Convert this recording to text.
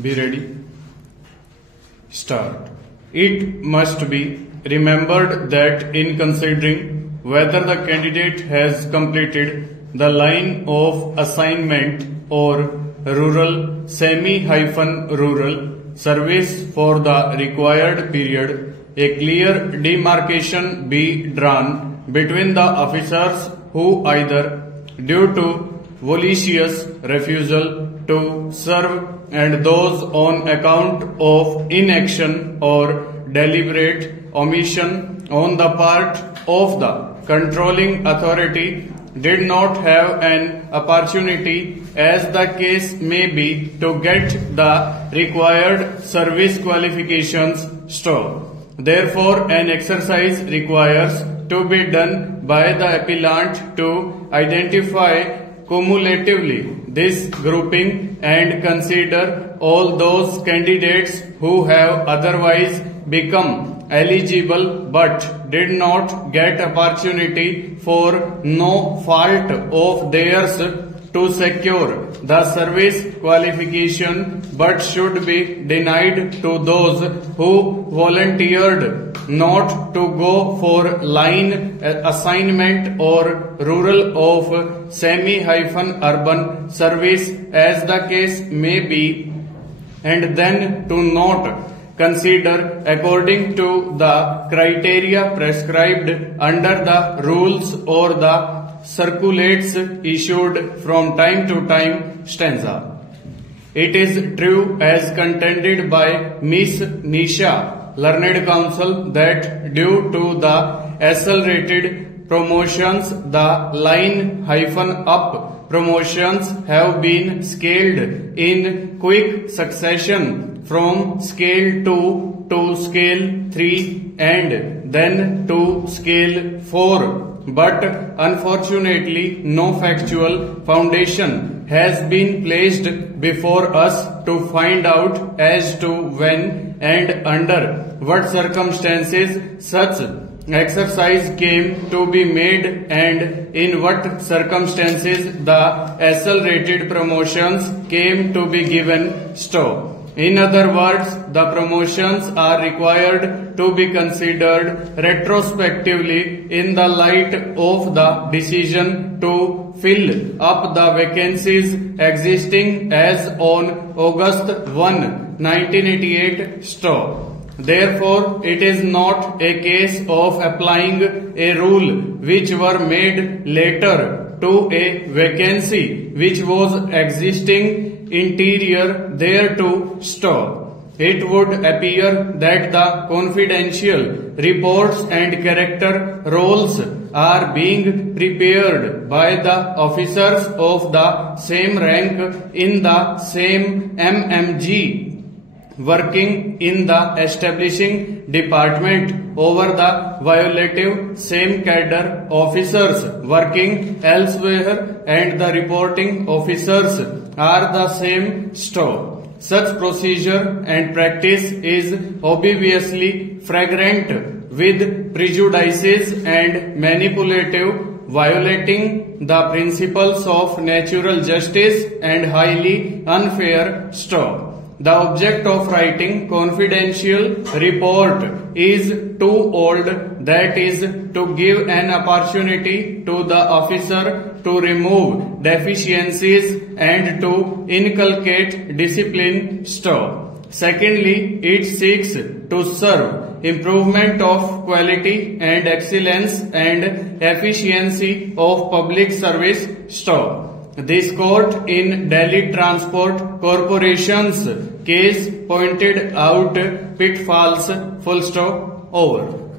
Be ready. Start. It must be remembered that in considering whether the candidate has completed the line of assignment or rural semi-rural service for the required period, a clear demarcation be drawn between the officers who either due to volitions refusal to serve and those on account of inaction or deliberate omission on the part of the controlling authority did not have an opportunity, as the case may be, to get the required service qualifications stopped. Therefore, an exercise requires to be done by the appellant to identify cumulatively this grouping and consider all those candidates who have otherwise become eligible but did not get opportunity for no fault of theirs to secure the service qualification, but should be denied to those who volunteered not to go for line assignment or rural of semi-urban service, as the case may be, and then to not consider according to the criteria prescribed under the rules or the circulates issued from time to time stanza. It is true, as contended by Miss Nisha, Learned Counsel, that due to the accelerated promotions, the line-up promotions have been scaled in quick succession from scale 2 to scale 3 and then to scale 4. But unfortunately, no factual foundation has been placed before us to find out as to when and under what circumstances such exercise came to be made and in what circumstances the accelerated promotions came to be given stop. In other words, the promotions are required to be considered retrospectively in the light of the decision to fill up the vacancies existing as on August 1, 1988 stop. Therefore, it is not a case of applying a rule which were made later to a vacancy which was existing interior there to stop. It would appear that the confidential reports and character roles are being prepared by the officers of the same rank in the same MMG working in the establishing department over the violative same cadre officers working elsewhere, and the reporting officers are the same staff. Such procedure and practice is obviously flagrant with prejudices and manipulative, violating the principles of natural justice and highly unfair staff. The object of writing confidential report is twofold, that is, to give an opportunity to the officer to remove deficiencies and to inculcate discipline staff. Secondly, it seeks to serve improvement of quality and excellence and efficiency of public service staff. This court in Delhi Transport Corporation's case pointed out pitfalls. Full stop. Over.